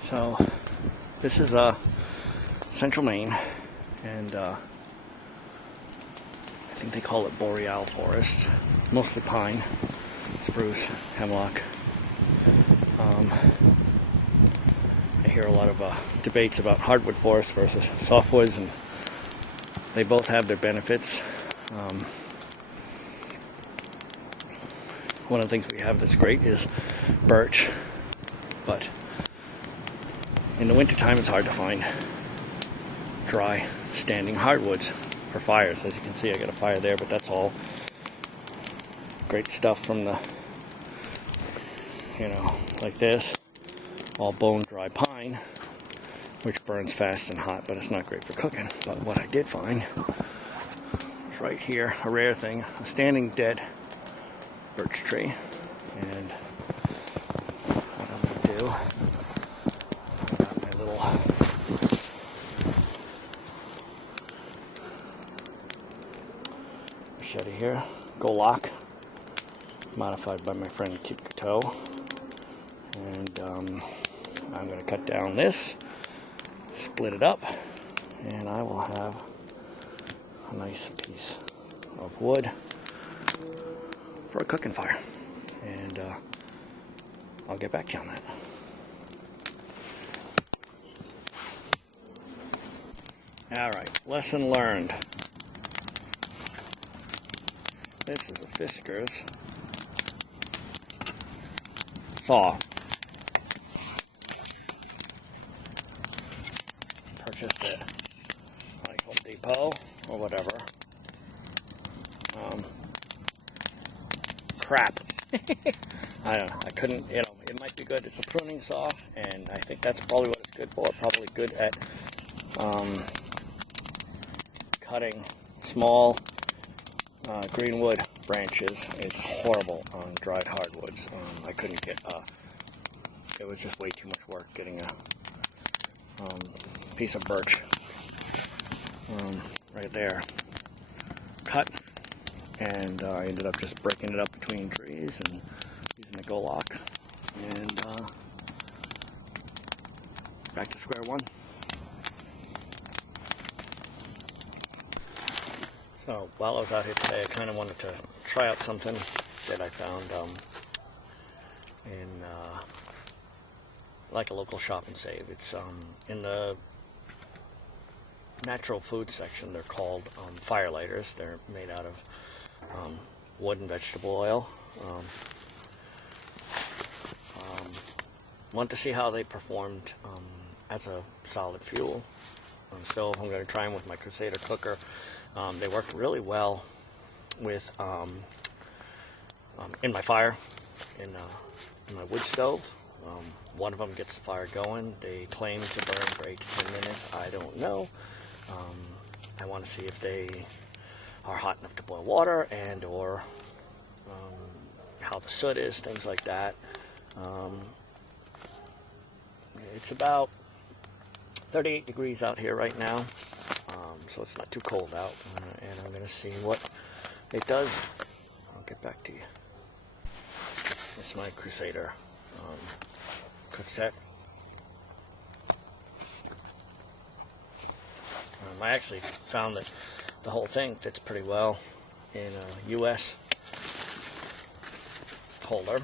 So this is central Maine, and I think they call it boreal forest. Mostly pine, spruce, hemlock. I hear a lot of debates about hardwood forest versus softwoods, and they both have their benefits. One of the things we have that's great is birch, but in the wintertime it's hard to find dry, standing hardwoods for fires. As you can see, I got a fire there, but that's all great stuff from the, like this, all bone-dry pine, which burns fast and hot, but it's not great for cooking. But what I did find is right here, a rare thing, a standing dead birch tree. And what I'm going to do, I got my little machete here, Golok, modified by my friend Kid Couteau. And I'm going to cut down this, split it up, and I will have a nice piece of wood for a cooking fire. And I'll get back to you on that. Alright, lesson learned. This is a Fisker's saw. Purchased it like Home Depot or whatever. Crap. I don't know. I couldn't, it might be good. It's a pruning saw, and I think that's probably what it's good for. Probably good at cutting small greenwood branches. It's horrible on dried hardwoods. I couldn't get, it was just way too much work getting a piece of birch right there cut, and I ended up just breaking it up between trees and using the Golok, and back to square one. So while I was out here today, I kind of wanted to try out something that I found in like a local shop and save. It's in the natural food section. They're called firelighters. They're made out of wood and vegetable oil. Want to see how they performed as a solid fuel on the stove. I'm going to try them with my Crusader cooker. They work really well with in my fire, in my wood stove. One of them gets the fire going. They claim to burn for 8 to 10 minutes. I don't know. I want to see if they are hot enough to boil water, and or how the soot is, things like that. It's about 38 degrees out here right now, so it's not too cold out, and I'm going to see what it does. I'll get back to you. It's my Crusader cook set. I actually found that the whole thing fits pretty well in a U.S. holder.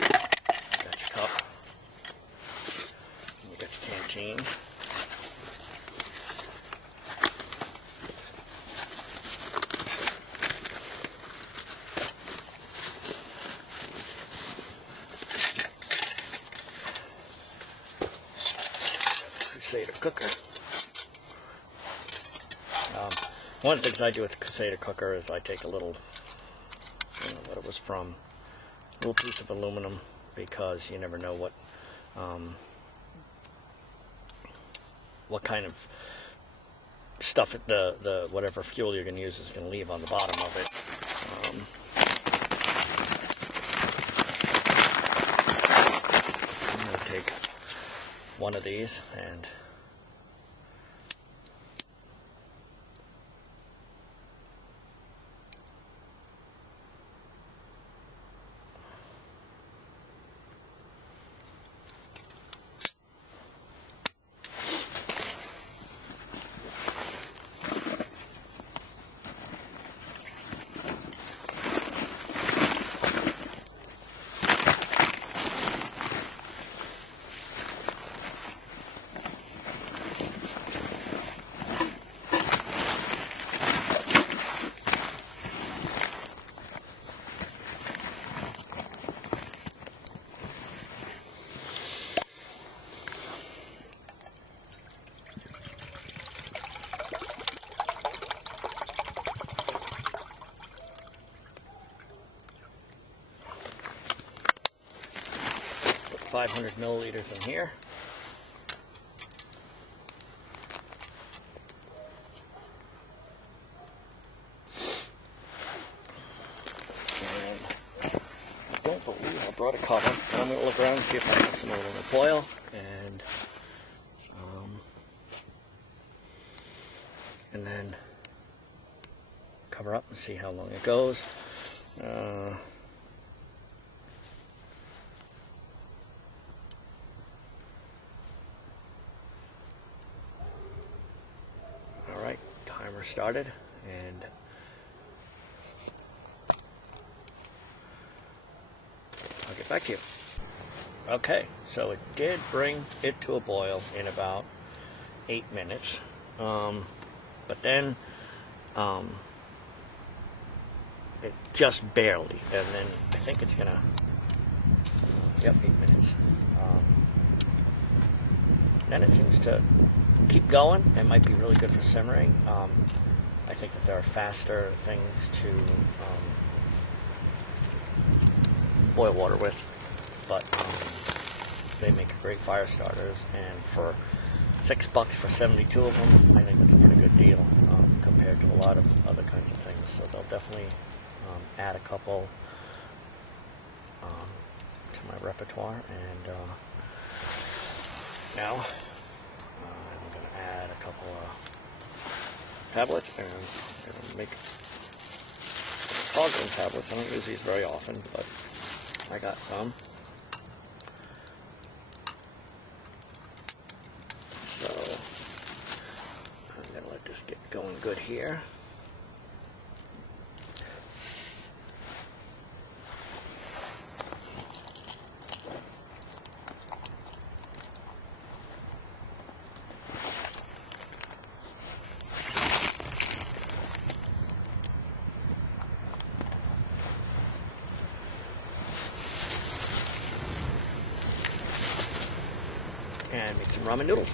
Got your cup. You got your canteen. Crusader cooker. One of the things I do with the Crusader cooker is I take a little, I don't know what it was from, a little piece of aluminum, because you never know what kind of stuff the whatever fuel you're going to use is going to leave on the bottom of it. I'm going to take one of these and 500 milliliters in here. And I don't believe I brought a cover, but I'm going to look around and see if I have some aluminum foil. And then cover up and see how long it goes. Alright, timer started, and I'll get back to you. Okay, so it did bring it to a boil in about 8 minutes. But then it just barely, and then I think it's gonna, yep, 8 minutes. Then it seems to keep going. It might be really good for simmering. I think that there are faster things to boil water with, but they make great fire starters, and for $6 for 72 of them, I think that's a pretty good deal compared to a lot of other kinds of things. So they'll definitely add a couple to my repertoire. And now I'm going to add a couple of tablets, and I'm going to make toggling tablets. I don't use these very often, but I got some. Get going good here. And make some ramen noodles.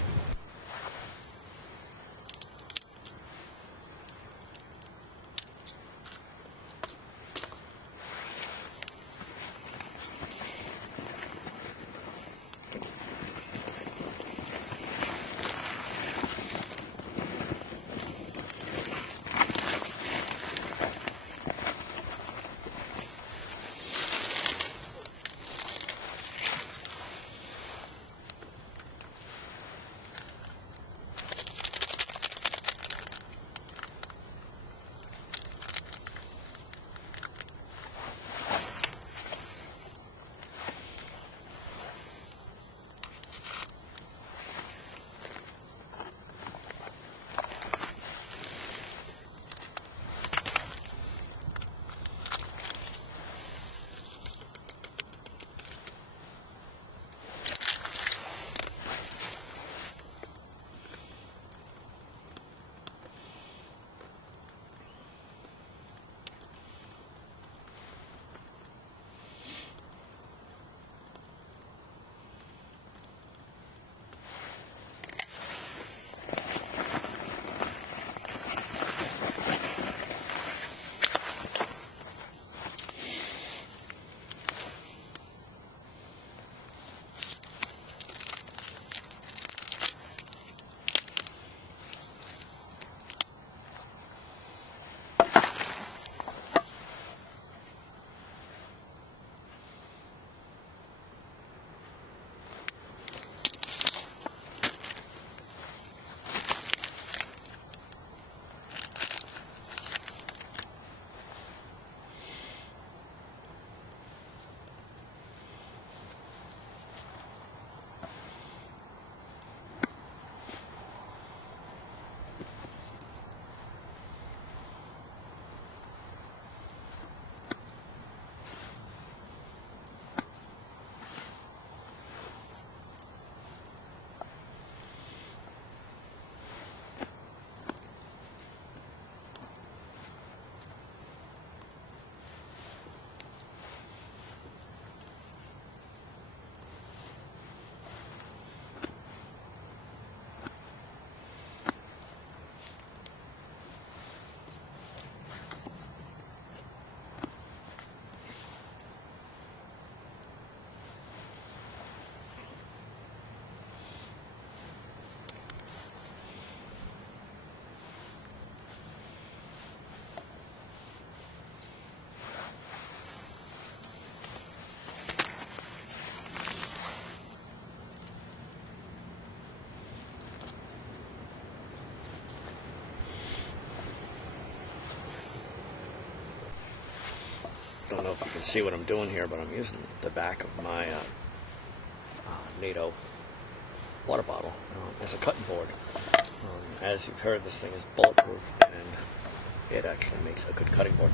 can see what I'm doing here, but I'm using the back of my NATO water bottle as a cutting board. As you've heard, this thing is bulletproof, and it actually makes a good cutting board.